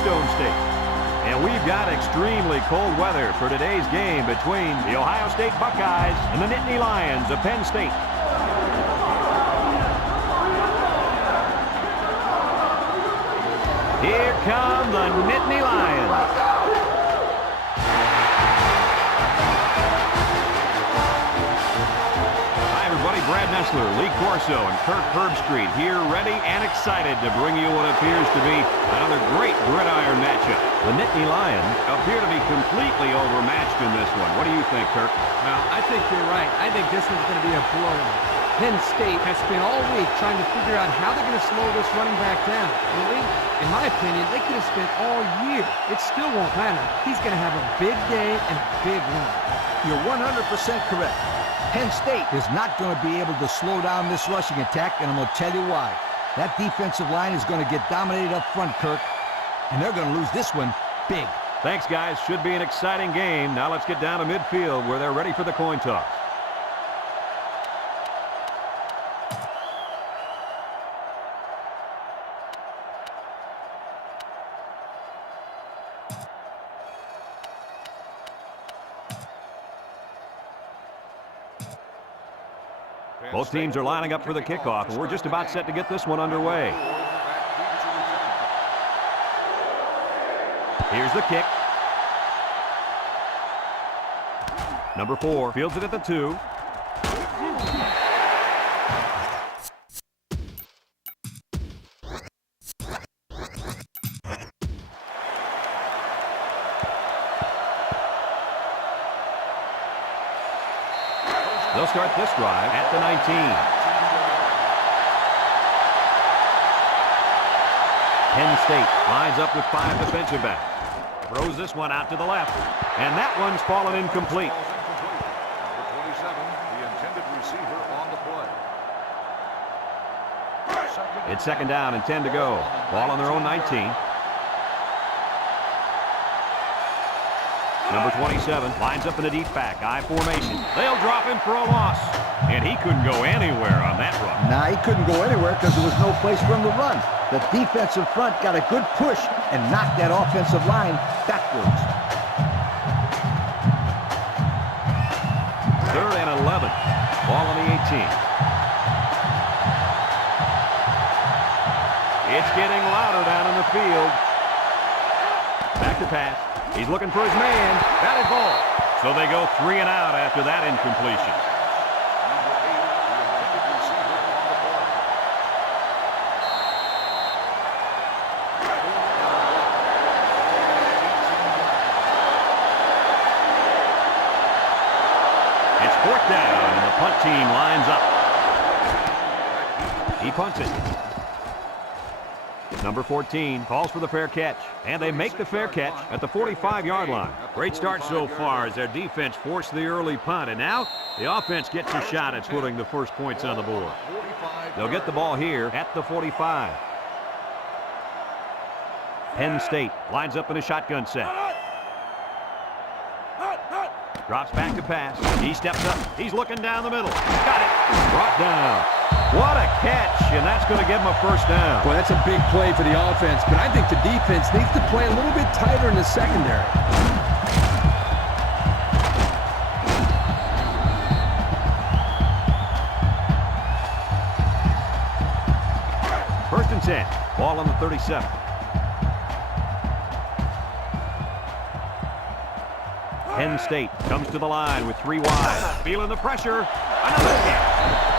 Keystone State. And we've got extremely cold weather for today's game between the Ohio State Buckeyes and the Nittany Lions of Penn State. Here come the Nittany Lions. Brad Nessler, Lee Corso, and Kirk Herbstreit here ready and excited to bring you what appears to be another great gridiron matchup. The Nittany Lions appear to be completely overmatched in this one. What do you think, Kirk? Well, I think you're right. I think this one's going to be a blowout. Penn State has spent all week trying to figure out how they're going to slow this running back down. Really, in my opinion, they could have spent all year. It still won't matter. He's going to have a big day and a big win. You're 100% correct. Penn State is not going to be able to slow down this rushing attack, and I'm going to tell you why. That defensive line is going to get dominated up front, Kirk, and they're going to lose this one big. Thanks, guys. Should be an exciting game. Now let's get down to midfield where they're ready for the coin toss. Both teams are lining up for the kickoff, and we're just about set to get this one underway. Here's the kick. Number 4 fields it at the 2. They'll start this drive at the 19. Penn State lines up with 5 defensive backs. Throws this one out to the left. And that one's fallen incomplete. Number 27, the intended receiver on the play. It's second down and 10 to go. Ball on their own 19. Number 27 lines up in a deep back, I formation. They'll drop him for a loss. And he couldn't go anywhere on that run. Nah, he couldn't go anywhere because there was no place for him to run. The defensive front got a good push and knocked that offensive line backwards. 3rd and 11. Ball on the 18. It's getting louder down in the field. Back to pass. He's looking for his man. That is ball. So they go 3 and out after that incompletion. It's 4th down, and the punt team lines up. He punts it. Number 14 calls for the fair catch, and they make the fair catch at the 45-yard line. Great start so far as their defense forced the early punt, and now the offense gets a shot at putting the first points on the board. They'll get the ball here at the 45. Penn State lines up in a shotgun set. Drops back to pass. He steps up. He's looking down the middle. Got it. Brought down. What a catch, and that's going to give him a first down. Well, that's a big play for the offense, but I think the defense needs to play a little bit tighter in the secondary. First and 10. Ball on the 37. Penn State comes to the line with 3 wide. Feeling the pressure. Another kick.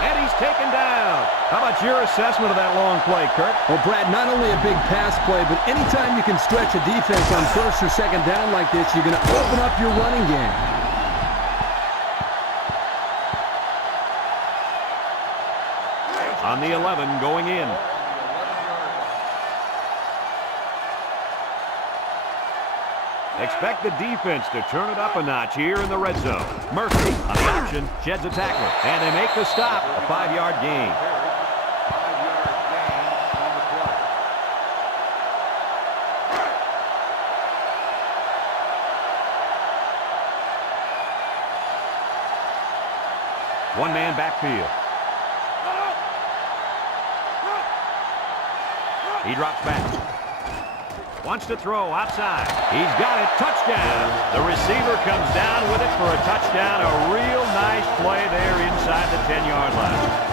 And he's taken down. How about your assessment of that long play, Kirk? Well, Brad, not only a big pass play, but anytime you can stretch a defense on 1st or 2nd down like this, you're going to open up your running game. On the 11 going in. Expect the defense to turn it up a notch here in the red zone. Murphy on the option, sheds a tackler, and they make the stop, a 5-yard gain. One-man backfield. He drops back. Wants to throw outside. He's got it. Touchdown. The receiver comes down with it for a touchdown. A real nice play there inside the 10-yard line.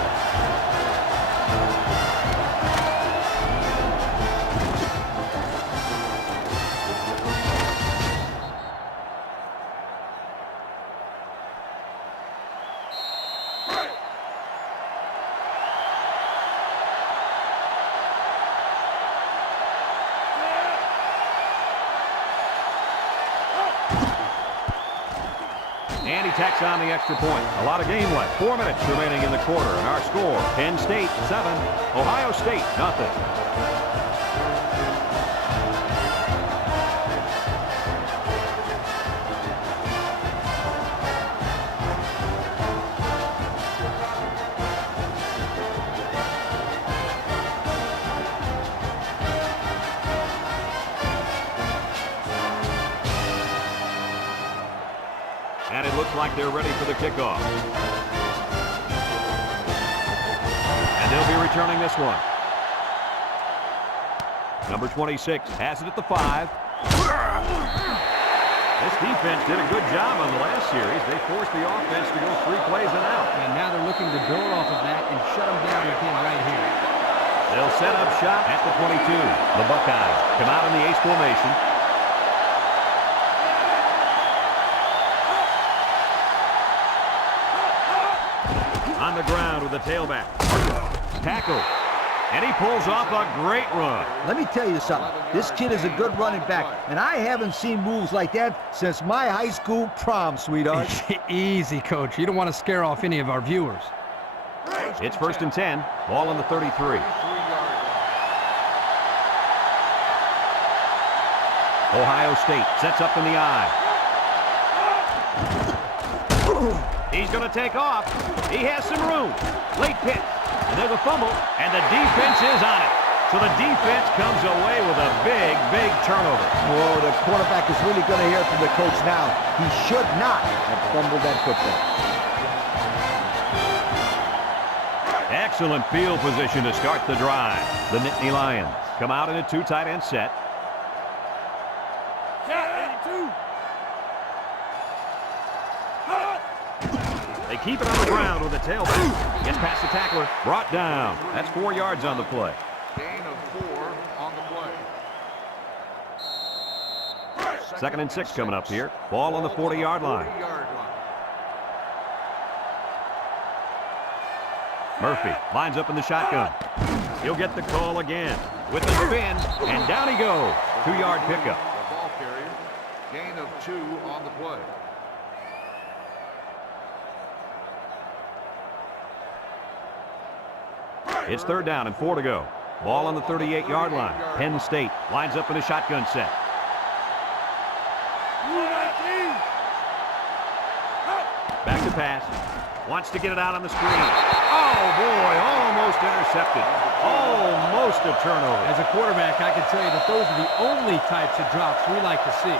And he tacks on the extra point. A lot of game left. 4 minutes remaining in the quarter. And our score, Penn State 7, Ohio State nothing. And it looks like they're ready for the kickoff. And they'll be returning this one. Number 26 has it at the 5. This defense did a good job on the last series. They forced the offense to go 3 plays and out. And now they're looking to build off of that and shut them down again right here. They'll set up shop at the 22. The Buckeyes come out in the ace formation. On the ground with the tailback. Tackle. And he pulls off a great run. Let me tell you something. This kid is a good running back, and I haven't seen moves like that since my high school prom, sweetheart. Easy, Coach. You don't want to scare off any of our viewers. It's 1st and 10. Ball on the 33. Ohio State sets up in the eye. He's going to take off. He has some room. Late pitch. And there's a fumble, and the defense is on it. So the defense comes away with a big, big turnover. Whoa, the quarterback is really going to hear from the coach now. He should not have fumbled that football. Excellent field position to start the drive. The Nittany Lions come out in a 2 tight end set. They keep it on the ground with a tailback. Gets past the tackler. Brought down. That's 4 yards on the play. Gain of 4 on the play. 2nd and 6 coming up here. Ball on the 40-yard line. Murphy lines up in the shotgun. He'll get the call again with the spin, and down he goes. 2-yard pickup. The ball carrier. Gain of 2 on the play. It's 3rd down and 4 to go. Ball on the 38-yard line. Penn State lines up in a shotgun set. Back to pass. Wants to get it out on the screen. Oh, boy, almost intercepted. Almost a turnover. As a quarterback, I can tell you that those are the only types of drops we like to see.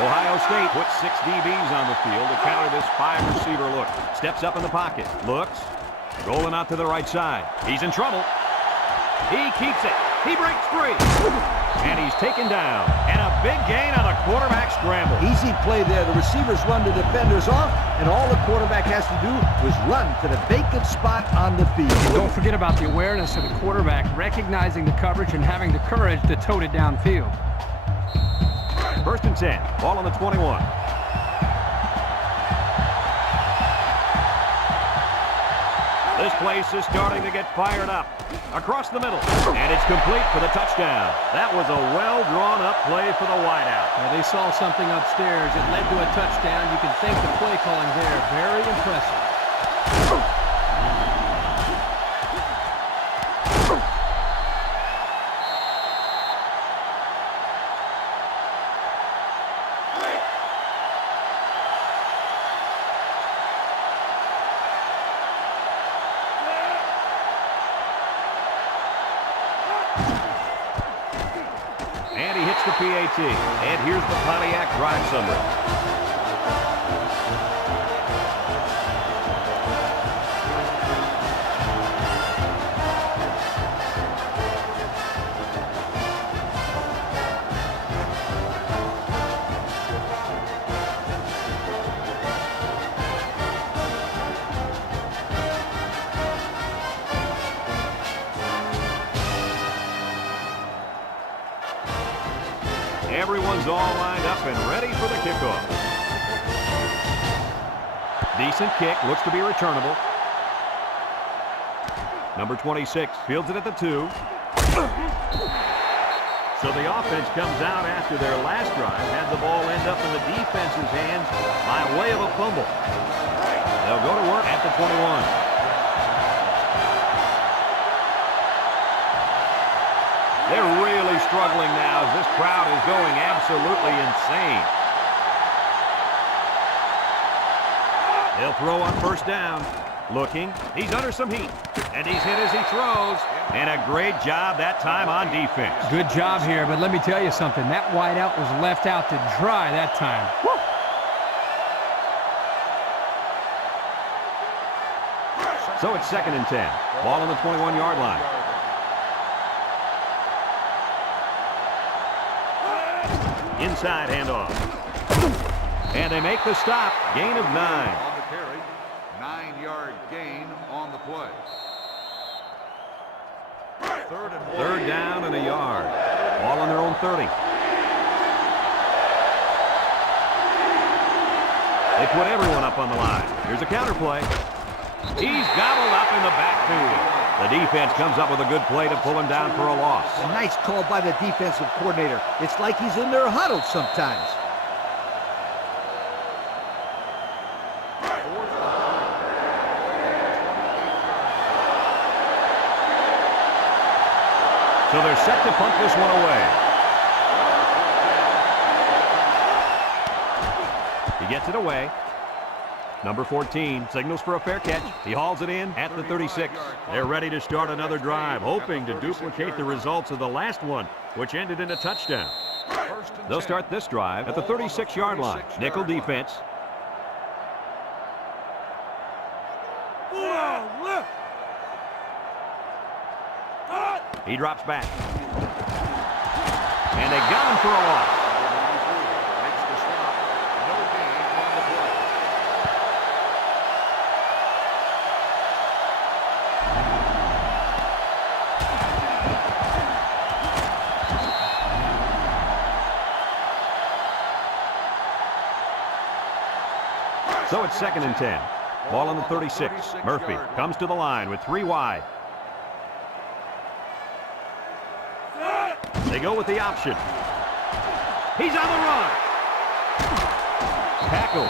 Ohio State puts 6 DBs on the field to counter this 5-receiver look. Steps up in the pocket. Looks. Rolling out to the right side. He's in trouble. He keeps it. He breaks free. And he's taken down. And a big gain on a quarterback scramble. Easy play there. The receivers run the defenders off, and all the quarterback has to do is run to the vacant spot on the field. And don't forget about the awareness of the quarterback, recognizing the coverage and having the courage to tote it downfield. 1st and 10. Ball on the 21. This place is starting to get fired up. Across the middle. And it's complete for the touchdown. That was a well-drawn-up play for the wideout. Well, they saw something upstairs. It led to a touchdown. You can thank the play calling there. Very impressive. And he hits the PAT. And here's the Pontiac drive summary. Everyone's all lined up and ready for the kickoff. Decent kick, looks to be returnable. Number 26 fields it at the 2. So the offense comes out after their last drive, had the ball end up in the defense's hands by way of a fumble. They'll go to work at the 21. They're really struggling now as this crowd is going absolutely insane. They'll throw on first down. Looking, he's under some heat, and he's hit as he throws, and a great job that time on defense. Good job here, but let me tell you something. That wideout was left out to dry that time. Woo! So it's 2nd and 10. Ball on the 21-yard line. Inside handoff. And they make the stop. Gain of 9. On the carry. 9-yard gain on the play. Third down and a yard. Ball on their own 30. They put everyone up on the line. Here's a counter play. He's gobbled up in the backfield. The defense comes up with a good play to pull him down for a loss. A nice call by the defensive coordinator. It's like he's in their huddle sometimes. So they're set to punt this one away. He gets it away. Number 14 signals for a fair catch. He hauls it in at the 36. They're ready to start another drive, hoping to duplicate the results of the last one, which ended in a touchdown. They'll start this drive at the 36-yard line. Nickel defense. He drops back. And they got him for a loss. Makes the stop. No gain on the play. So it's 2nd and 10. Ball on the 36. Murphy comes to the line with 3 wide. They go with the option. He's on the run. Tackled.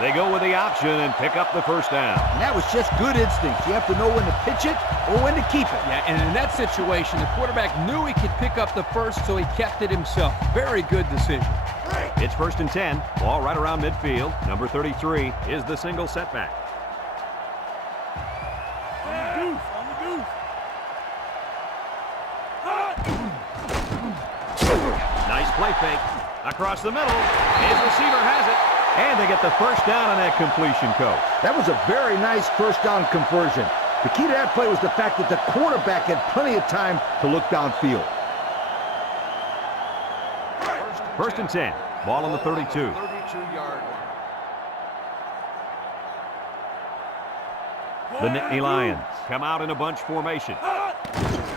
They go with the option and pick up the first down. And that was just good instincts. You have to know when to pitch it or when to keep it. Yeah, and in that situation, the quarterback knew he could pick up the first, so he kept it himself. Very good decision. It's 1st and 10. Ball right around midfield. Number 33 is the single setback. Nice play fake. Across the middle. His receiver has it. And they get the first down on that completion, Coach. That was a very nice first down conversion. The key to that play was the fact that the quarterback had plenty of time to look downfield. 1st and 10. Ball on the 32. 32-yard line. The Nittany Lions come out in a bunch formation.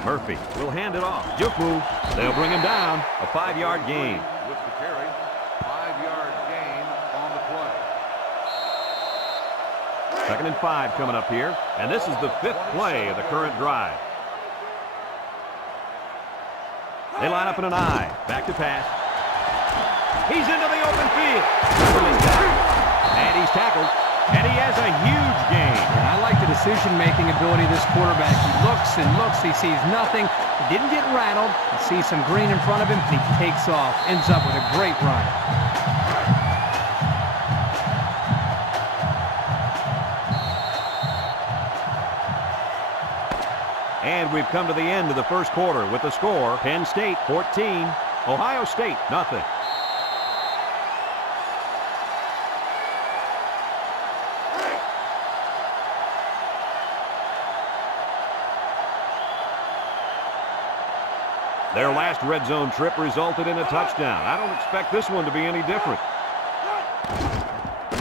Murphy will hand it off. Juku. They'll bring him down. A 5-yard gain. With the carry. 5-yard gain on the play. 2nd and 5 coming up here. And this is the 5th play of the current drive. They line up in an I. Back to pass. He's into the open field. And he's tackled. And he has a huge gain. And I like the decision-making ability of this quarterback. He looks and looks. He sees nothing. He didn't get rattled. He sees some green in front of him, and he takes off. Ends up with a great run. And we've come to the end of the first quarter with the score, Penn State 14, Ohio State nothing. Their last red zone trip resulted in a touchdown. I don't expect this one to be any different.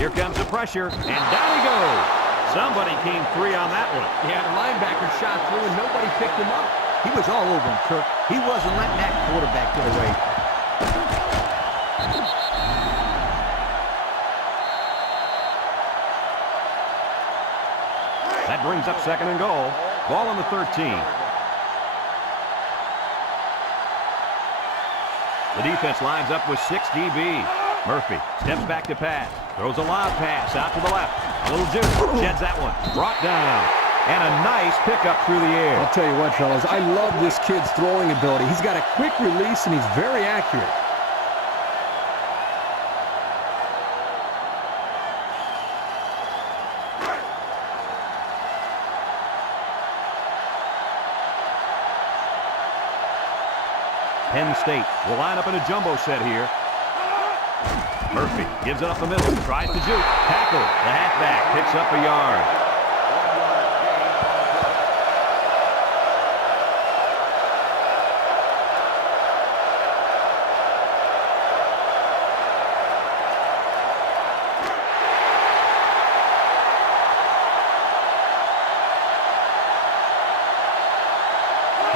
Here comes the pressure, and down he goes. Somebody came free on that one. Yeah, the linebacker shot through, and nobody picked him up. He was all over him, Kirk. He wasn't letting that quarterback get away. That brings up second and goal. Ball on the 13. The defense lines up with 6 DB. Murphy steps back to pass. Throws a lob pass out to the left. A little juice. Sheds that one. Brought down. And a nice pickup through the air. I'll tell you what, fellas. I love this kid's throwing ability. He's got a quick release, and he's very accurate. Penn State will line up in a jumbo set here. Murphy gives it up the middle, tries to juke, tackle. The halfback picks up a yard.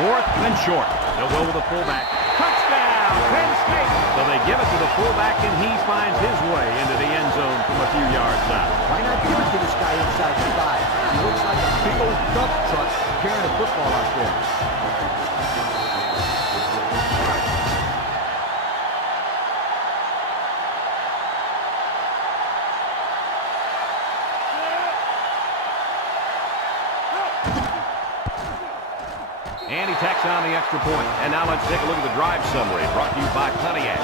Fourth and short. They'll go with the fullback. Touchdown, Penn State! So they give it to the fullback, and he finds his way into the end zone from a few yards out. Why not give it to this guy inside the 5? He looks like a big old dump truck carrying a football out there. And he tacks on the extra point. And now let's take a look at the drive summary brought to you by Pontiac.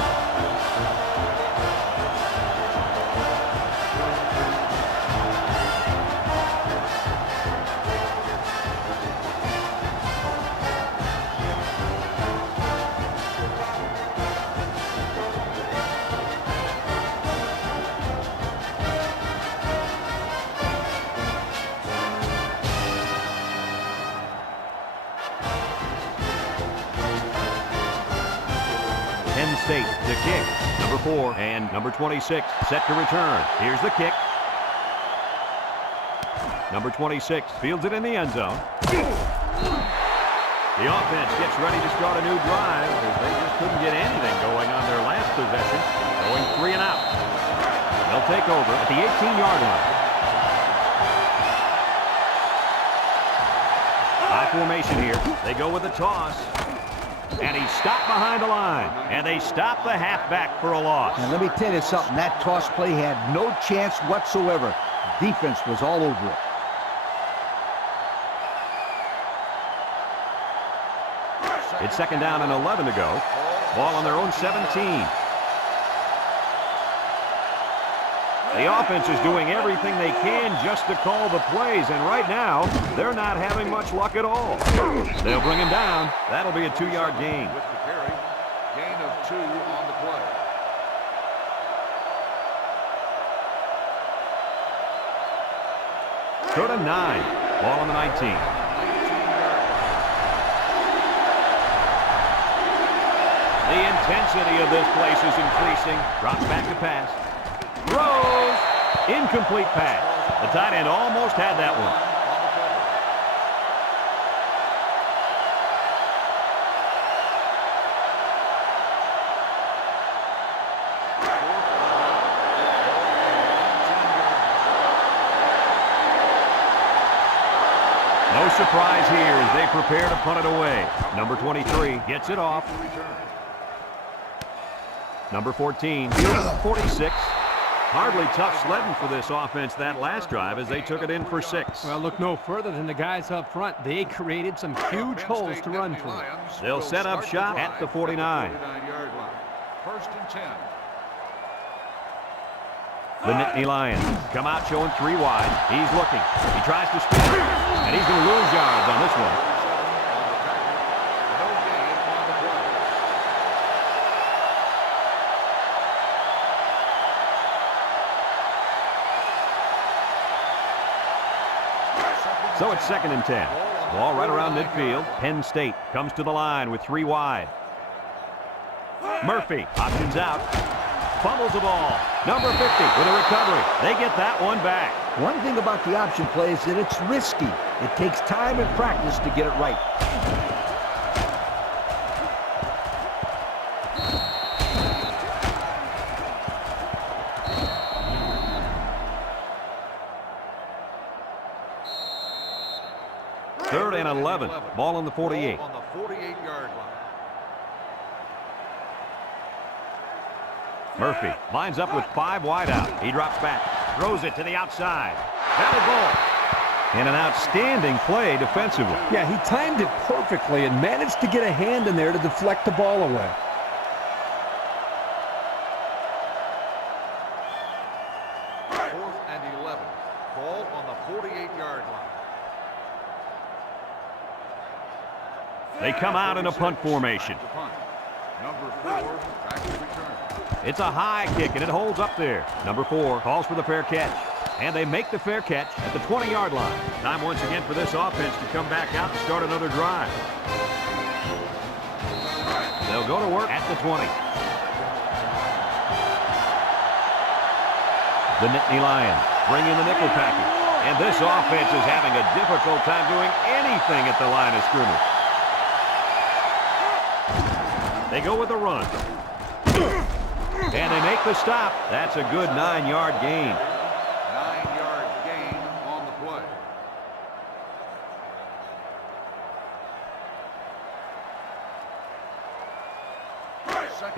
Penn State to kick. Number 4 and number 26 set to return. Here's the kick. Number 26 fields it in the end zone. The offense gets ready to start a new drive as they just couldn't get anything going on their last possession. Going 3 and out. They'll take over at the 18-yard line. High formation here. They go with the toss. And he's stopped behind the line. And they stop the halfback for a loss. And let me tell you something. That toss play had no chance whatsoever. Defense was all over it. It's second down and 11 to go. Ball on their own 17. The offense is doing everything they can just to call the plays, and right now, they're not having much luck at all. They'll bring him down. That'll be a 2-yard gain. With the carry, gain of 2 on the play. Third and 9. Ball on the 19. The intensity of this place is increasing. Drops back to pass. Throws. Incomplete pass. The tight end almost had that one. No surprise here as they prepare to punt it away. Number 23 gets it off. Number 14, 46. Hardly tough sledding for this offense that last drive as they took it in for 6. Well, look no further than the guys up front. They created some huge holes to run through. They'll set up shop at the 49. First and 10. The Nittany Lions come out showing 3 wide. He's looking. He tries to spin it, and he's going to lose yards on this one. So it's second and 10. Ball right around midfield. Penn State comes to the line with 3 wide. Murphy options out. Fumbles the ball. Number 50 with a recovery. They get that one back. One thing about the option play is that it's risky. It takes time and practice to get it right. 3rd and 11. Ball on the 48. Ball on the 48-yard line. Murphy lines up with 5 wide out. He drops back, throws it to the outside. Batted ball. And an outstanding play defensively. Yeah, he timed it perfectly and managed to get a hand in there to deflect the ball away. Fourth and 11. Ball on the 48-yard line. They come out in a punt formation. Number 4, back to return. It's a high kick, and it holds up there. Number 4 calls for the fair catch. And they make the fair catch at the 20-yard line. Time once again for this offense to come back out and start another drive. They'll go to work at the 20. The Nittany Lions bring in the nickel package. And this offense is having a difficult time doing anything at the line of scrimmage. They go with a run. And they make the stop. That's a good 9-yard gain. 9-yard gain on the play.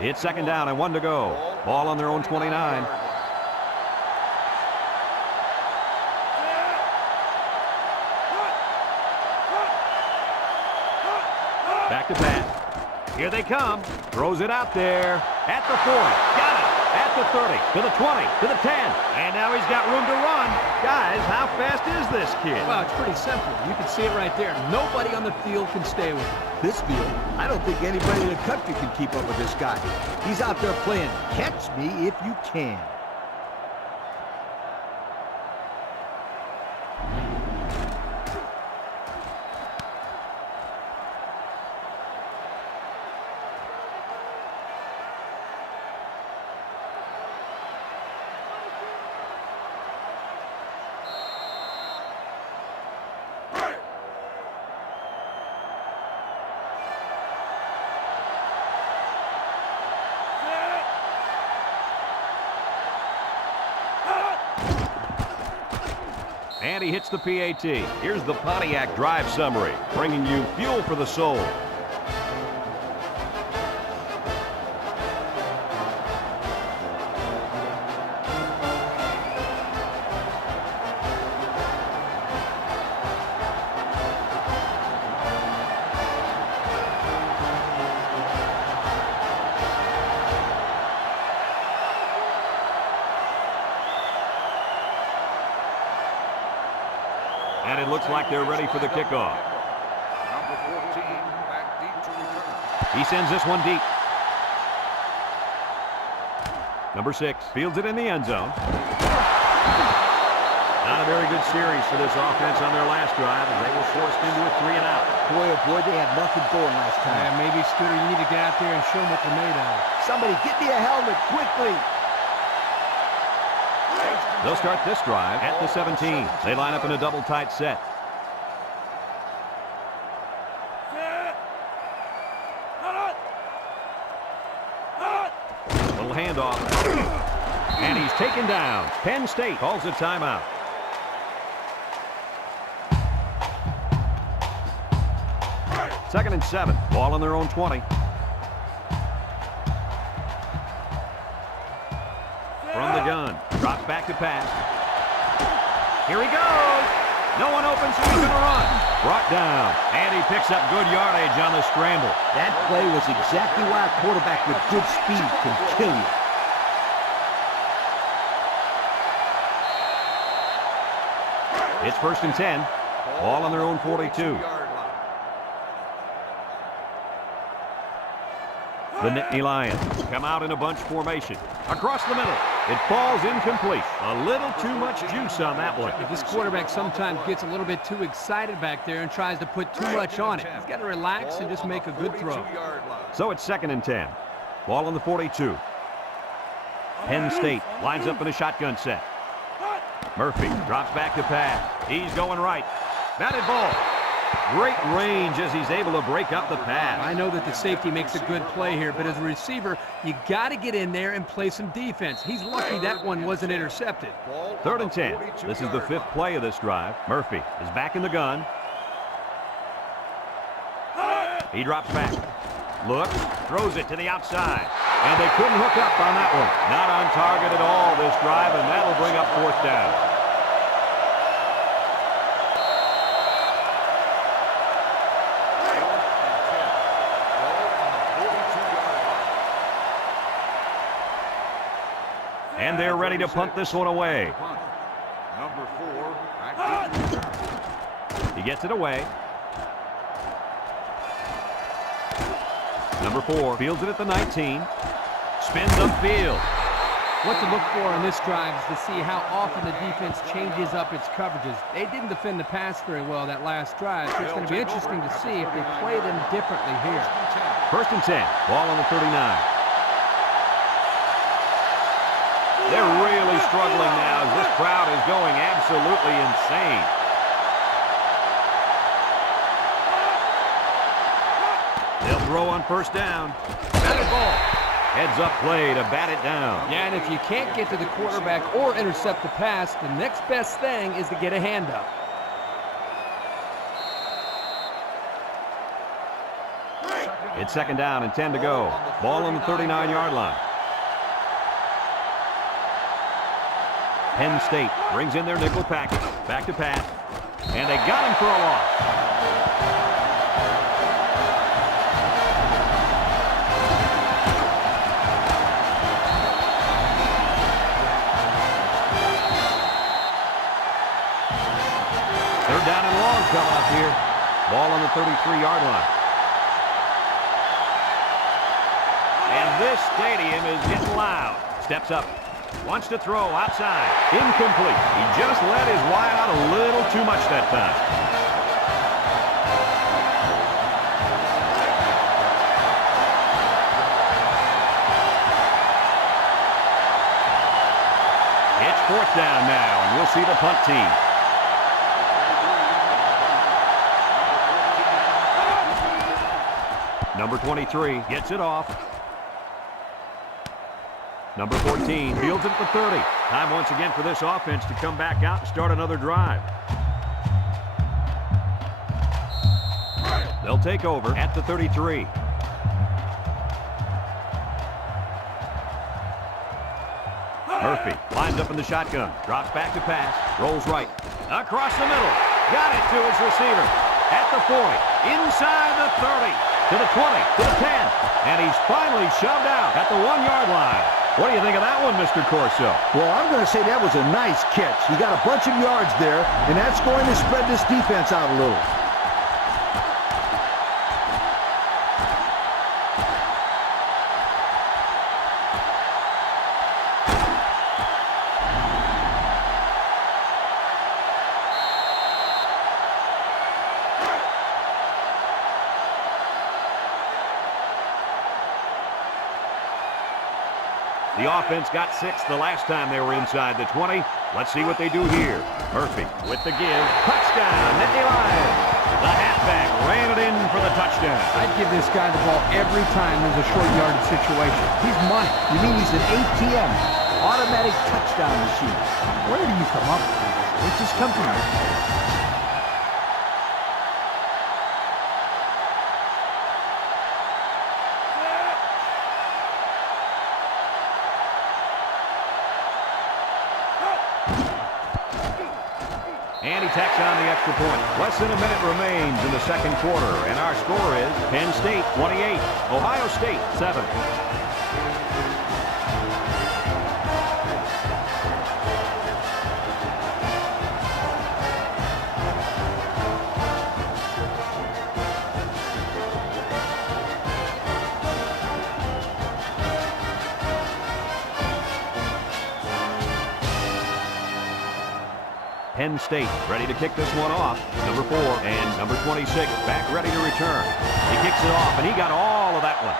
It's 2nd down and 1 to go. Ball on their own 29. Back to pass. Here they come. Throws it out there. At the 40. Got it. At the 30. To the 20. To the 10. And now he's got room to run. Guys, how fast is this kid? Well, it's pretty simple. You can see it right there. Nobody on the field can stay with him. This field, I don't think anybody in the country can keep up with this guy. He's out there playing catch me if you can. And he hits the PAT. Here's the Pontiac drive summary, bringing you fuel for the soul. And it looks like they're ready for the kickoff. Number 14, back deep to return. He sends this one deep. Number 6 fields it in the end zone. Not a very good series for this offense on their last drive, and they were forced into a 3 and out. Boy, oh boy, they had nothing going last time. Yeah, maybe, Scooter, you need to get out there and show them what they're made of. Somebody get me a helmet quickly. They'll start this drive at the 17. They line up in a double tight set. Little handoff. And he's taken down. Penn State calls a timeout. Second and 7. Ball on their own 20. From the gun. Drops back to pass. Here he goes. No one open, so he's going to run. Brought down. And he picks up good yardage on the scramble. That play was exactly why a quarterback with good speed can kill you. It's 1st and 10. Ball on their own 42. The Nittany Lions come out in a bunch formation. Across the middle. It falls incomplete. A little too much juice on that one. This quarterback sometimes gets a little bit too excited back there and tries to put too much on it. He's got to relax and just make a good throw. So it's 2nd and 10. Ball on the 42. Penn State lines up in a shotgun set. Murphy drops back to pass. He's going right. Batted ball. Great range as he's able to break up the pass. I know that the safety makes a good play here, but as a receiver, you got to get in there and play some defense. He's lucky that one wasn't intercepted. 3rd and 10. This is the 5th play of this drive. Murphy is back in the gun. He drops back. Looks, throws it to the outside. And they couldn't hook up on that one. Not on target at all this drive, and that'll bring up 4th down. And they're ready to punt this one away. Number 4, active return. He gets it away. Number 4 fields it at the 19. Spins upfield. What to look for in this drive is to see how often the defense changes up its coverages. They didn't defend the pass very well that last drive, so it's going to be interesting to see if they play them differently here. 1st and 10. Ball on the 39. They're really struggling now as this crowd is going absolutely insane. They'll throw on 1st down. Batted ball. Heads up play to bat it down. Yeah, and if you can't get to the quarterback or intercept the pass, the next best thing is to get a hand up. It's 2nd down and 10 to go. Ball on the 39-yard line. Penn State brings in their nickel package. Back to pass. And they got him for a loss. Third down and long coming up here. Ball on the 33-yard line. And this stadium is getting loud. Steps up. Wants to throw outside. Incomplete. He just let his wide out a little too much that time. It's 4th down now, and we'll see the punt team. Number 23 gets it off. Number 14 fields it at the 30. Time once again for this offense to come back out and start another drive. They'll take over at the 33. Murphy lines up in the shotgun. Drops back to pass. Rolls right. Across the middle. Got it to his receiver. At the 40. Inside the 30. To the 20. To the 10. And he's finally shoved out at the 1-yard line. What do you think of that one, Mr. Corso? Well, I'm going to say that was a nice catch. He got a bunch of yards there, and that's going to spread this defense out a little. The offense got 6 the last time they were inside the 20. Let's see what they do here. Murphy with the give. Touchdown, Nittany Lions. The halfback ran it in for the touchdown. I'd give this guy the ball every time there's a short yardage situation. He's money. You mean he's an ATM, automatic touchdown machine? Where do you come up with this? It just comes to me. And he tacks on the extra point. Less than a minute remains in the 2nd quarter, and our score is Penn State 28, Ohio State 7. Penn State ready to kick this one off. Number 4 and number 26 back ready to return. He kicks it off, and he got all of that one.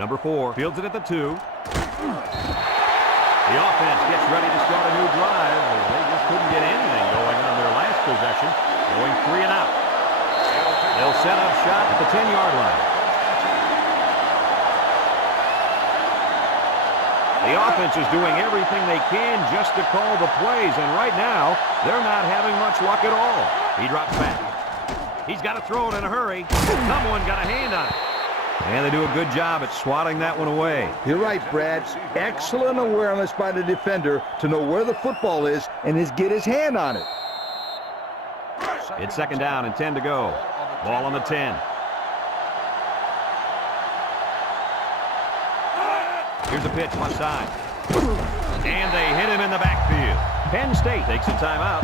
Number 4 fields it at the 2. The offense gets ready to start a new drive. They just couldn't get anything going on their last possession. Going 3 and out. They'll set up shot at the 10-yard line. The offense is doing everything they can just to call the plays, and right now, they're not having much luck at all. He drops back. He's got to throw it in a hurry. Someone got a hand on it. And they do a good job at swatting that one away. You're right, Brad. Excellent awareness by the defender to know where the football is and get his hand on it. It's second down and 10 to go. Ball on the 10. Here's a pitch left side. And they hit him in the backfield. Penn State takes a timeout.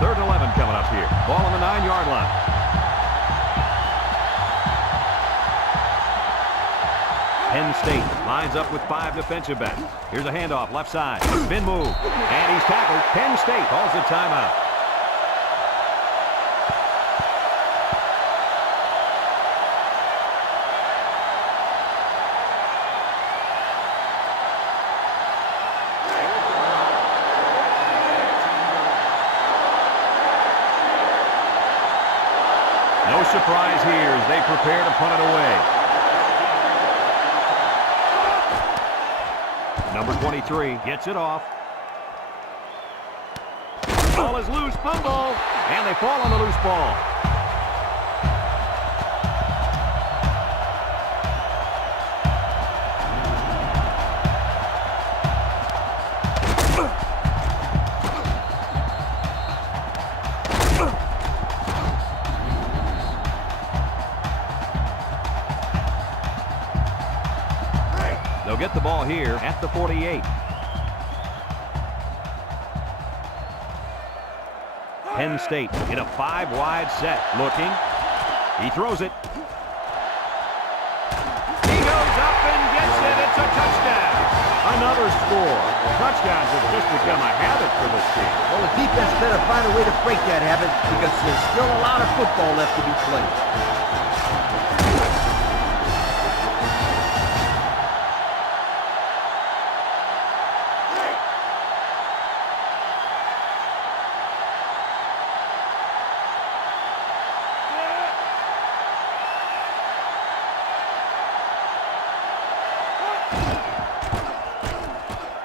Third and 11 coming up here. Ball on the 9-yard line. Penn State lines up with 5 defensive backs. Here's a handoff left side. Spin move. And he's tackled. Penn State calls a timeout. No surprise here as they prepare to punt it away. Number 23 gets it off. Ball is loose, fumble, and they fall on the loose ball. They'll get the ball here at the 48. Penn State in a 5-wide set. Looking. He throws it. He goes up and gets it. It's a touchdown. Another score. Touchdowns have just become a habit for this team. Well, the defense better find a way to break that habit because there's still a lot of football left to be played.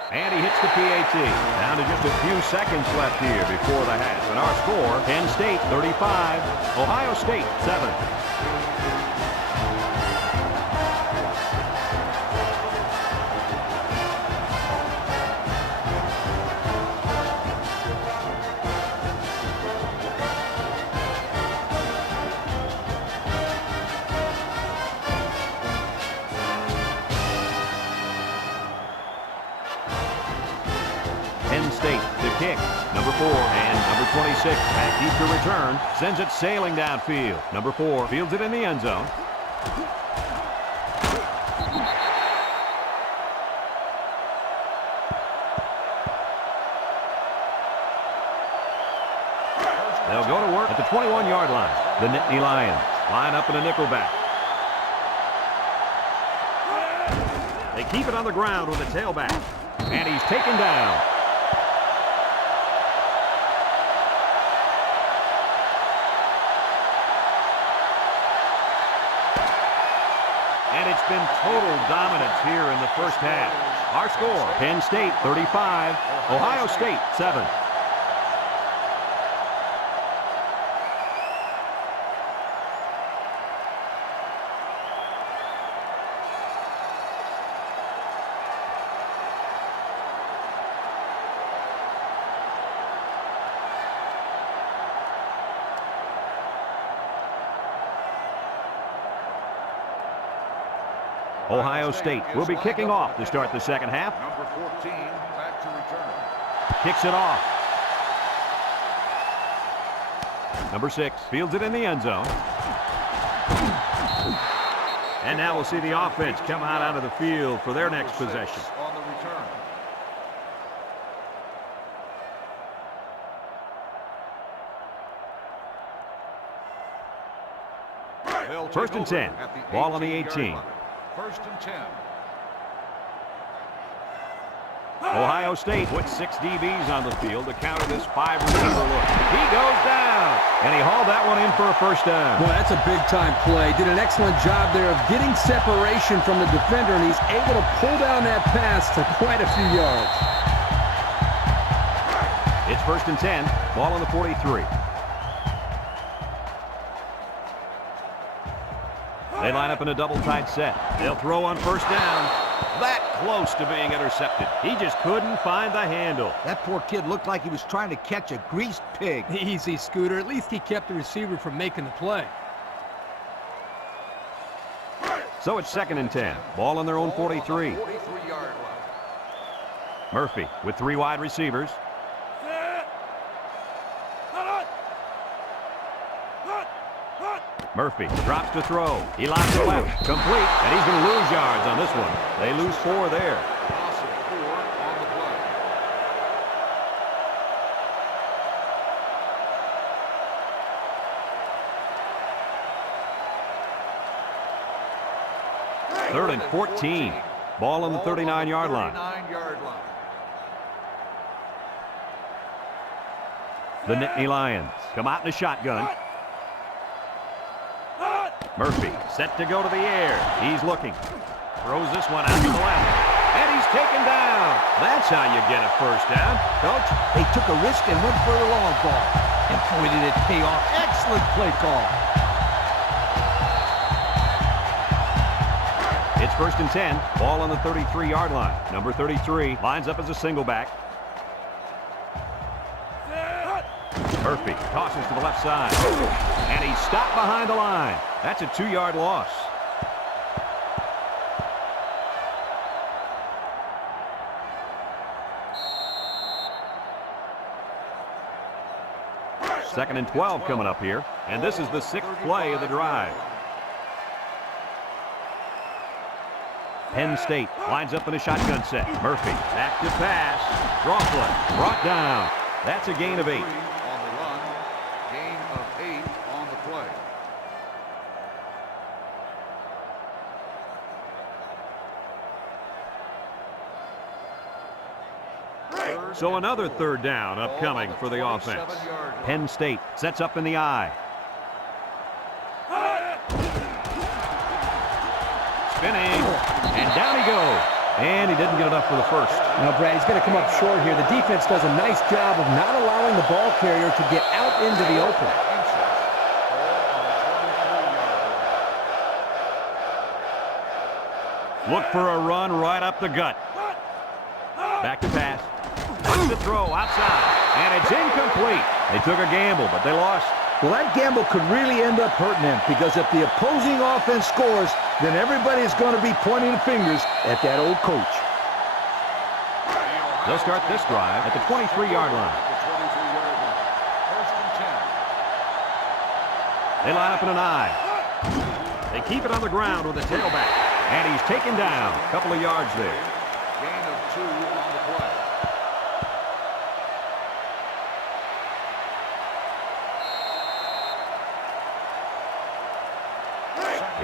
And he hits the PAT. Down to just a few seconds left here before the half. And our score, Penn State 35, Ohio State 7. Penn State, the kick. Number 4 and number 26 back deep to return. Sends it sailing downfield. Number 4 fields it in the end zone. They'll go to work at the 21-yard line. The Nittany Lions line up in a nickelback. They keep it on the ground with the tailback. And he's taken down. And it's been total dominance here in the first half. Our score, Penn State 35, Ohio State 7. Ohio State will be kicking off to start the second half. Number 14 back to return. Kicks it off. Number 6 fields it in the end zone. And now we'll see the offense come out onto the field for their next possession. On the return. First and 10. Ball on the 18. First and 10. Ohio State puts 6 DBs on the field to counter this 5-receiver look. He goes down, and he hauled that one in for a first down. Boy, that's a big-time play. Did an excellent job there of getting separation from the defender, and he's able to pull down that pass for quite a few yards. It's 1st and 10, ball on the 43. They line up in a double-tight set. They'll throw on 1st down. That close to being intercepted. He just couldn't find the handle. That poor kid looked like he was trying to catch a greased pig. Easy, Scooter. At least he kept the receiver from making the play. So it's 2nd and 10. Ball on their own 43. 43-yard line. Murphy with 3 wide receivers. Murphy drops to throw. He lines it left. Complete. And he's going to lose yards on this one. They lose 4 there. Loss of 4 on the play. 3rd and 14. Ball on the 39-yard line. 39-yard line. The Nittany Lions come out in a shotgun. Murphy set to go to the air. He's looking. Throws this one out to the left. And he's taken down. That's how you get a first down. Coach, they took a risk and went for the long ball. And boy, did it pay off. Excellent play call. It's 1st and 10. Ball on the 33-yard line. Number 33 lines up as a single back. Murphy tosses to the left side. And he's stopped behind the line. That's a 2-yard loss. Second and 12 coming up here. And this is the 6th play of the drive. Penn State lines up in a shotgun set. Murphy back to pass. Draw play. Brought down. That's a gain of 8. On the run, gain of 8 on the play. So another 3rd down upcoming for the offense. Penn State sets up in the I. Spinning, and down he goes. And he didn't get enough for the first. Now, Brad, he's going to come up short here. The defense does a nice job of not allowing the ball carrier to get out into the open. Look for a run right up the gut. Back to pass. Wants to throw outside. And it's incomplete. They took a gamble, but they lost. Well, that gamble could really end up hurting them because if the opposing offense scores, then everybody's going to be pointing the fingers at that old coach. They'll start this drive at the 23-yard line. They line up in an I. They keep it on the ground with the tailback. And he's taken down. A couple of yards there. Gain of 2 on the play.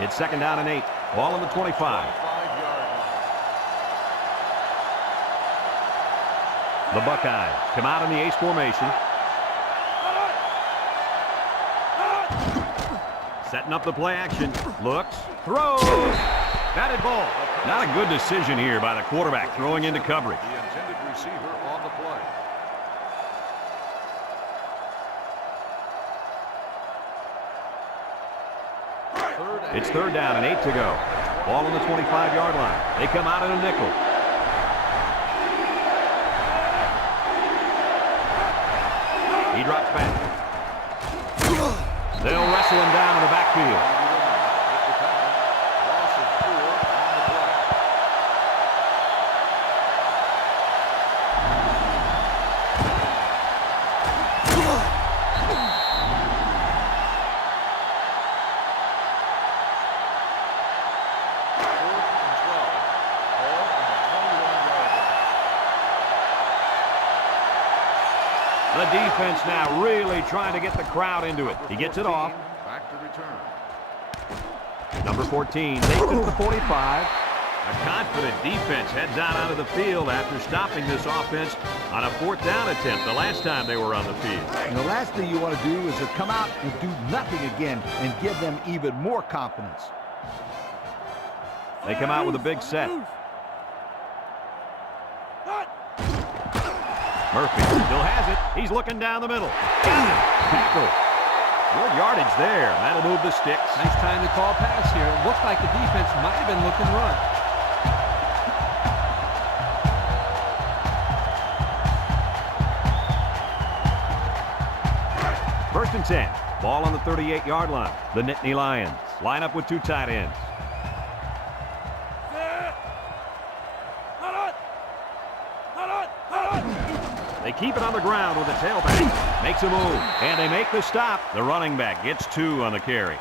It's 2nd down and 8. Ball on the 25. 5-yard The Buckeyes come out in the ace formation. Setting up the play action. Looks. Throws. Batted ball. Not a good decision here by the quarterback throwing into coverage. The intended receiver on the play. It's 3rd down and 8 to go. Ball on the 25-yard line. They come out in a nickel. He drops back. They'll wrestle him down in the backfield. Loss of 4 on the play. The defense now really trying to get the crowd into it. He gets it off. Back to return. Number 14 takes it to the 45. A confident defense heads out onto the field after stopping this offense on a 4th down attempt the last time they were on the field. And the last thing you want to do is to come out and do nothing again and give them even more confidence. They come out with a big set. Murphy still has it. He's looking down the middle. Got it. Tackle. Good yardage there. That'll move the sticks. Nice time to call pass here. It looks like the defense might have been looking run. First and 10. Ball on the 38-yard line. The Nittany Lions line up with 2 tight ends. They keep it on the ground with the tailback. Makes a move, and they make the stop. The running back gets 2 on the carry.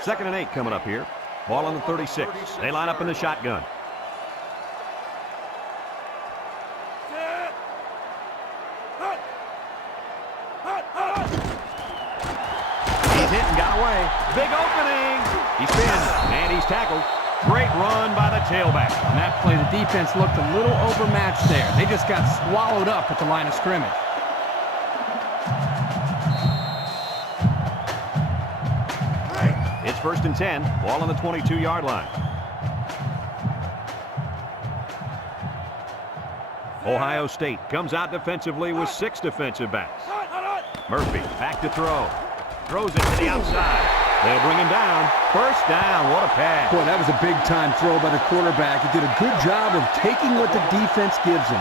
Second and 8 coming up here. Ball on the 36. They line up in the shotgun. He's hit and got away. Big opening. He spins, and he's tackled. Great run by the tailback. On that play, the defense looked a little overmatched there. They just got swallowed up at the line of scrimmage. It's first and 10. Ball on the 22-yard line. Ohio State comes out defensively with 6 defensive backs. Murphy back to throw. Throws it to the outside. They'll bring him down. First down. What a pass. Boy, that was a big-time throw by the quarterback. He did a good job of taking what the defense gives him.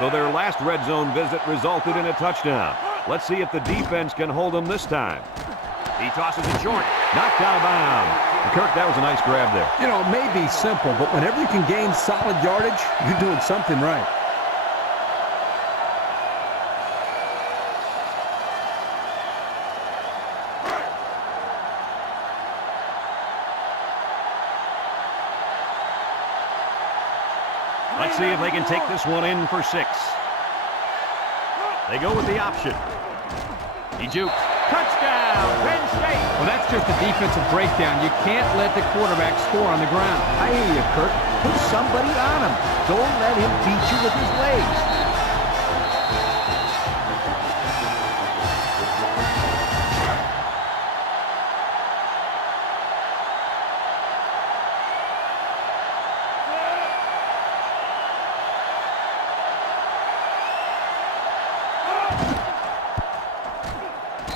So their last red zone visit resulted in a touchdown. Let's see if the defense can hold them this time. He tosses it short. Knocked out of bounds. Kirk, that was a nice grab there. You know, it may be simple, but whenever you can gain solid yardage, you're doing something right. Let's see if they can take this one in for 6. They go with the option. He jukes. Touchdown, Penn State. Well, that's just a defensive breakdown. You can't let the quarterback score on the ground. I hear you, Kirk. Put somebody on him. Don't let him beat you with his legs.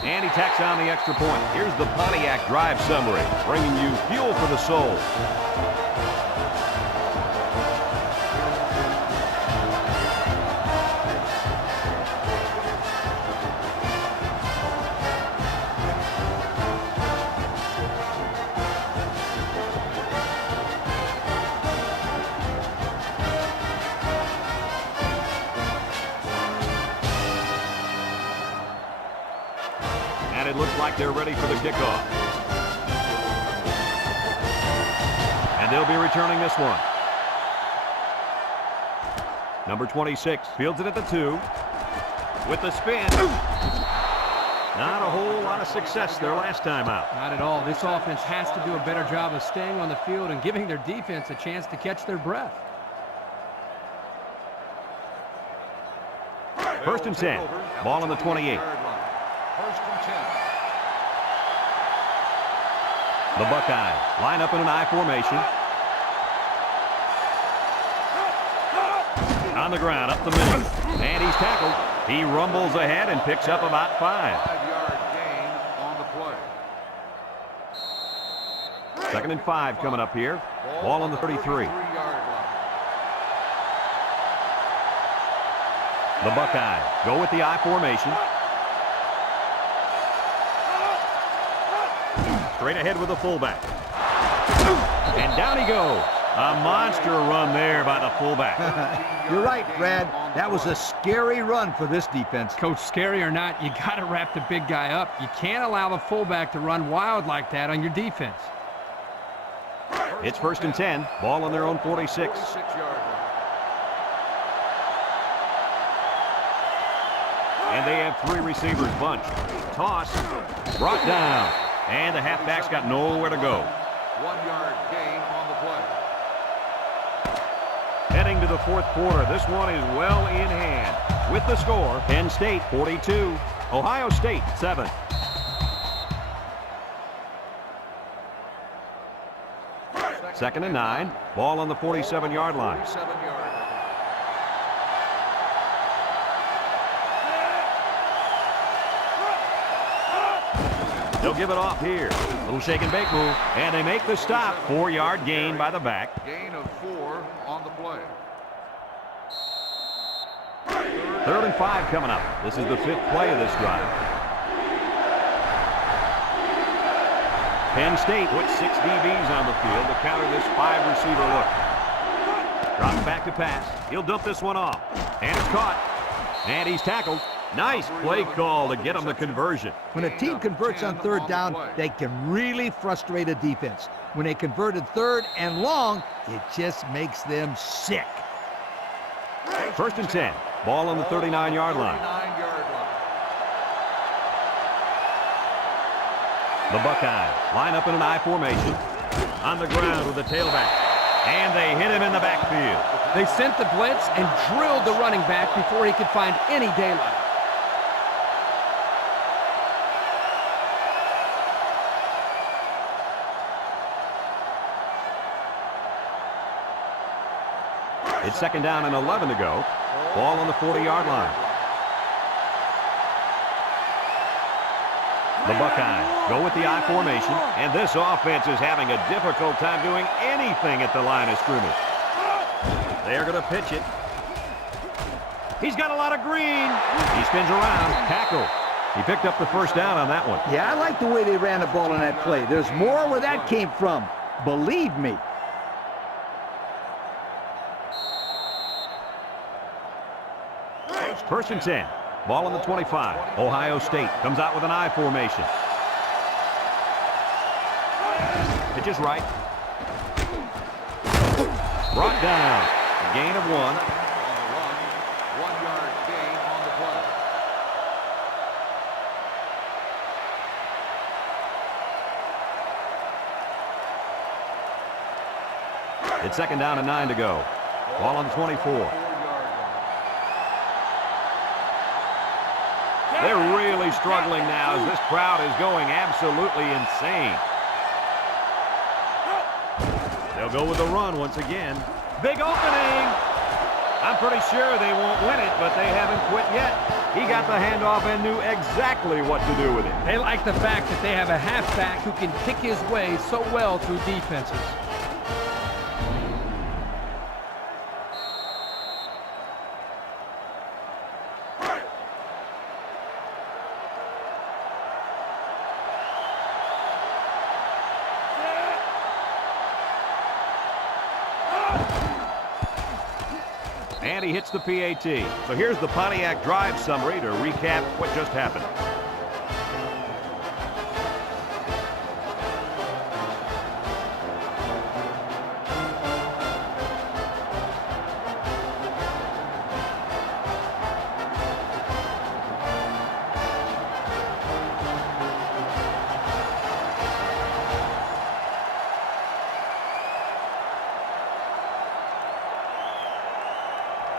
And he tacks on the extra point. Here's the Pontiac drive summary, bringing you fuel for the soul. And it looks like they're ready for the kickoff. And they'll be returning this one. Number 26 fields it at the 2. With the spin. Not a whole lot of success their last time out. Not at all. This offense has to do a better job of staying on the field and giving their defense a chance to catch their breath. First and 10. Ball on the 28. First and 10. The Buckeyes line up in an I formation. On the ground, up the middle. And he's tackled. He rumbles ahead and picks up about 5. 5-yard gain on the play. Second and 5 coming up here. Ball on the 33. 33-yard line. The Buckeyes go with the I formation. Straight ahead with the fullback. And down he goes. A monster run there by the fullback. You're right, Brad. That was a scary run for this defense. Coach, scary or not, you got to wrap the big guy up. You can't allow the fullback to run wild like that on your defense. It's 1st and 10. Ball on their own 46. 46-yard line. And they have 3 receivers bunched. Toss. Brought down. And the halfback's got nowhere to go. 1-yard gain on the play. Heading to the 4th quarter. This one is well in hand. With the score, Penn State 42, Ohio State 7. Second and 9. Ball on the 47-yard line. 47-yard. They'll give it off here. Little shake and bake move. And they make the stop. 4-yard gain by the back. Gain of 4 on the play. 3rd and 5 coming up. This is the 5th play of this drive. Penn State puts 6 DBs on the field to counter this 5-receiver look. Drops back to pass. He'll dump this one off. And it's caught. And he's tackled. Nice play call to get him the conversion. When a team converts on 3rd down, they can really frustrate a defense. When they converted 3rd and long, it just makes them sick. 1st and 10. Ball on the 39-yard line. 39-yard line. The Buckeyes line up in an I formation. On the ground with the tailback. And they hit him in the backfield. They sent the blitz and drilled the running back before he could find any daylight. It's 2nd down and 11 to go. Ball on the 40-yard line. The Buckeyes go with the I formation, and this offense is having a difficult time doing anything at the line of scrimmage. They're going to pitch it. He's got a lot of green. He spins around. Tackle. He picked up the 1st down on that one. Yeah, I like the way they ran the ball on that play. There's more where that came from. Believe me. First and 10. Ball on the 25. Ohio State comes out with an I formation. Pitch is right. Brought down. A gain of 1. On the run. 1-yard gain on the play. It's 2nd down and 9 to go. Ball on the 24. They're really struggling now as this crowd is going absolutely insane. They'll go with the run once again. Big opening. I'm pretty sure they won't win it, but they haven't quit yet. He got the handoff and knew exactly what to do with it. They like the fact that they have a halfback who can pick his way so well through defenses. And he hits the PAT. So here's the Pontiac drive summary to recap what just happened.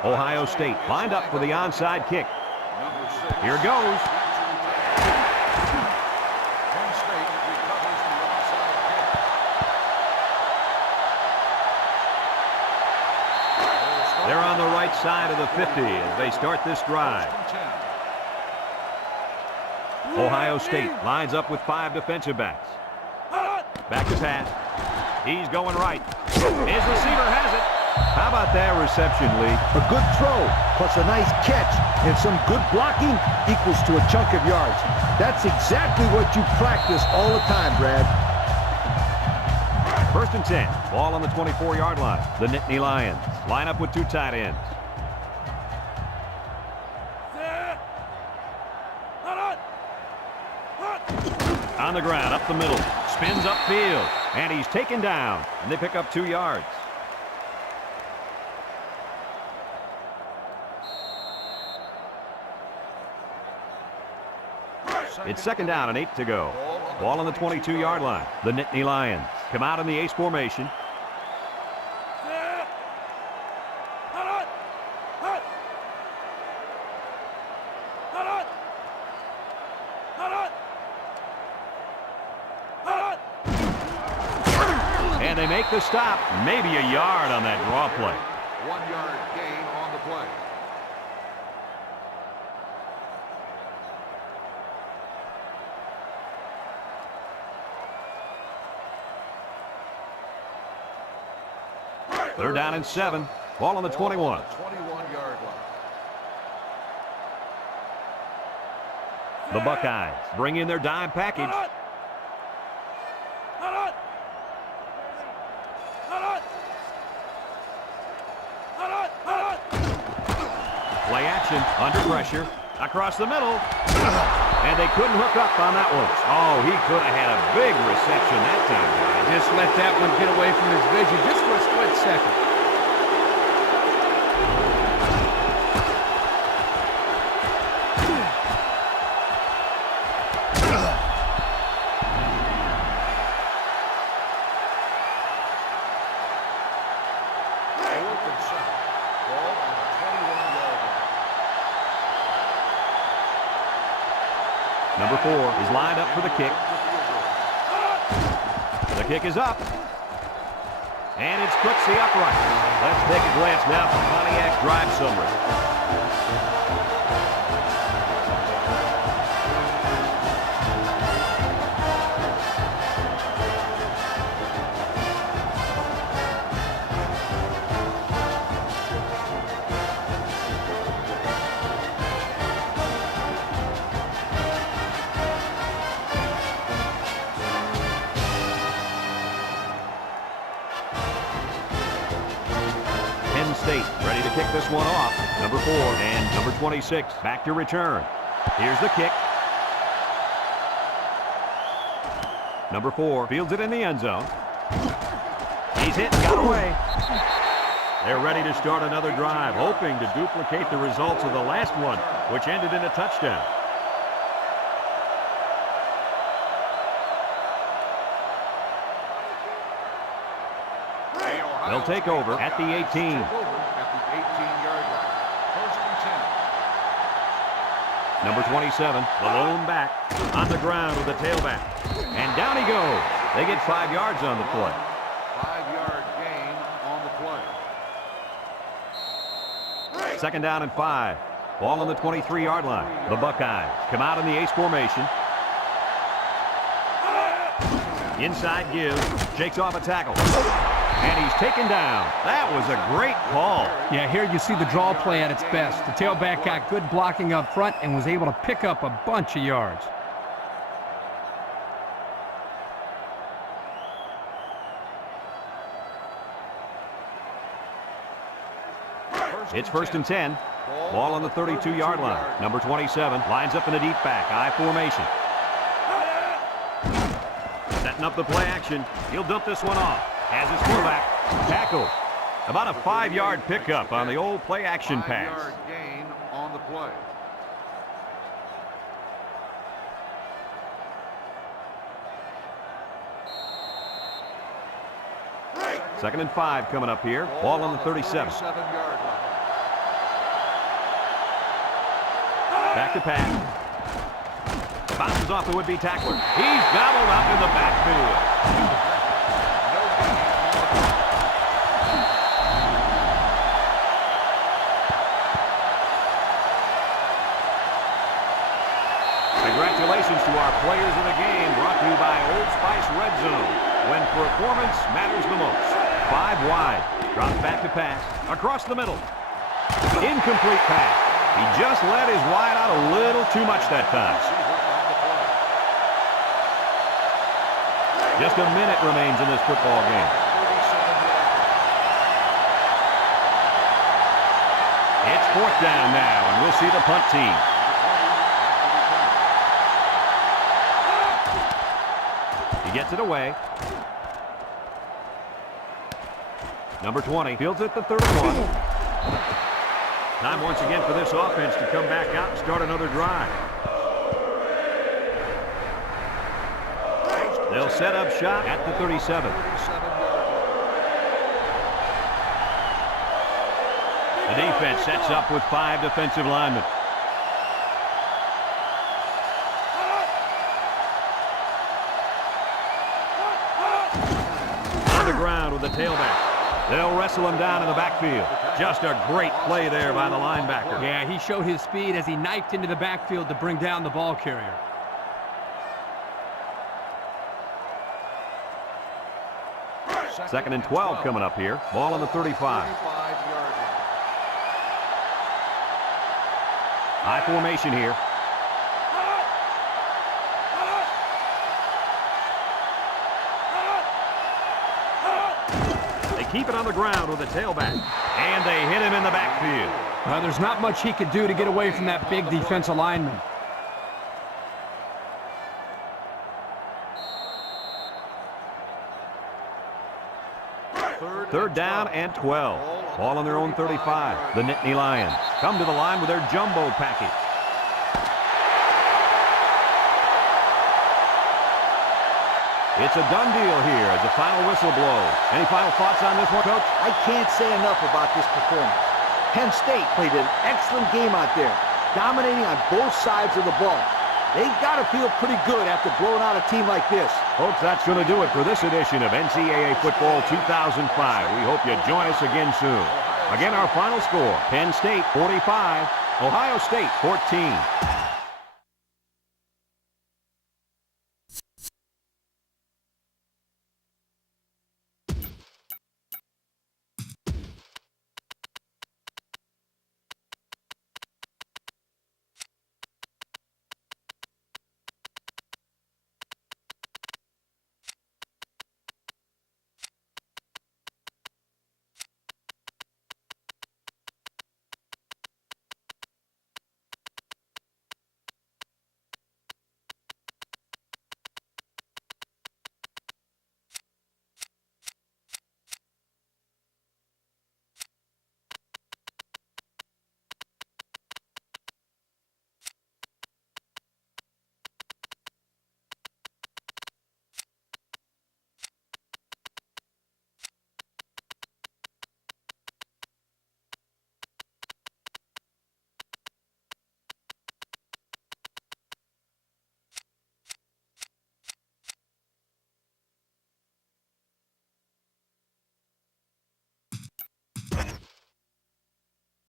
Ohio State lined up for the onside kick. Here goes. Penn State recovers the onside kick. They're on the right side of the 50 as they start this drive. Ohio State lines up with 5 defensive backs. Back to pass. He's going right. His receiver has it. How about that reception, Lee? A good throw, plus a nice catch, and some good blocking equals to a chunk of yards. That's exactly what you practice all the time, Brad. First and 10. Ball on the 24-yard line. The Nittany Lions line up with two tight ends. On the ground, up the middle. Spins upfield. And he's taken down. And they pick up 2 yards. It's second down and 8 to go. Ball on the 22-yard line. The Nittany Lions come out in the ace formation. And they make the stop. Maybe a yard on that draw play. 1 yard gain on the play. They're down and 7. Ball on the 21. 21-yard line. The Buckeyes bring in their dime package. Play action, under pressure, across the middle. And they couldn't hook up on that one. Oh, he could have had a big reception that time. Just let that one get away from his vision just for a split second. Number 4 is lined up for the kick. The kick is up. And it's Cooksey upright. Let's take a glance now from Pontiac's drive summary. Penn State ready to kick this one off. Number 4 and number 26 back to return. Here's the kick. Number 4 fields it in the end zone. He's hit and got away. They're ready to start another drive, hoping to duplicate the results of the last one, which ended in a touchdown. They'll take over at the 18. At the 18-yard line. First and 10. Number 27, the lone back, on the ground with the tailback. And down he goes. They get 5 yards on the play. 5-yard gain on the play. Second down and 5. Ball on the 23-yard line. The Buckeyes come out in the ace formation. Inside give. Shakes off a tackle. And he's taken down. That was a great call. Yeah, here you see the draw play at its best. The tailback got good blocking up front and was able to pick up a bunch of yards. It's first and 10. Ball on the 32-yard line. Number 27 lines up in a deep back, I formation. Setting up the play action. He'll dump this one off. Has his fullback. Tackle. About a 5-yard pickup on the old play action pass. 5-yard gain on the play. Second and 5 coming up here. Ball on the 37. 37-yard line. Back to pass. Bounces off the would-be tackler. He's gobbled up in the backfield. Congratulations to our players of the game, brought to you by Old Spice Red Zone, when performance matters the most. 5 wide, drops back to pass, across the middle. Incomplete pass. He just let his wide out a little too much that time. Just a minute remains in this football game. It's 4th down now, and we'll see the punt team. He gets it away. Number 20 fields at the 31. Time once again for this offense to come back out and start another drive. They'll set up shop at the 37. The defense sets up with 5 defensive linemen. On the ground with the tailback. They'll wrestle him down in the backfield. Just a great play there by the linebacker. Yeah, he showed his speed as he knifed into the backfield to bring down the ball carrier. Second and 12 coming up here. Ball on the 35. High formation here. They keep it on the ground with the tailback. And they hit him in the backfield. Well, there's not much he could do to get away from that big defensive lineman. Third down and 12. Ball on their own 35. The Nittany Lions come to the line with their jumbo package. It's a done deal here as the final whistle blows. Any final thoughts on this one, Coach? I can't say enough about this performance. Penn State played an excellent game out there, dominating on both sides of the ball. They've got to feel pretty good after blowing out a team like this. Folks, that's going to do it for this edition of NCAA Football 2005. We hope you join us again soon. Again, our final score, Penn State 45, Ohio State 14.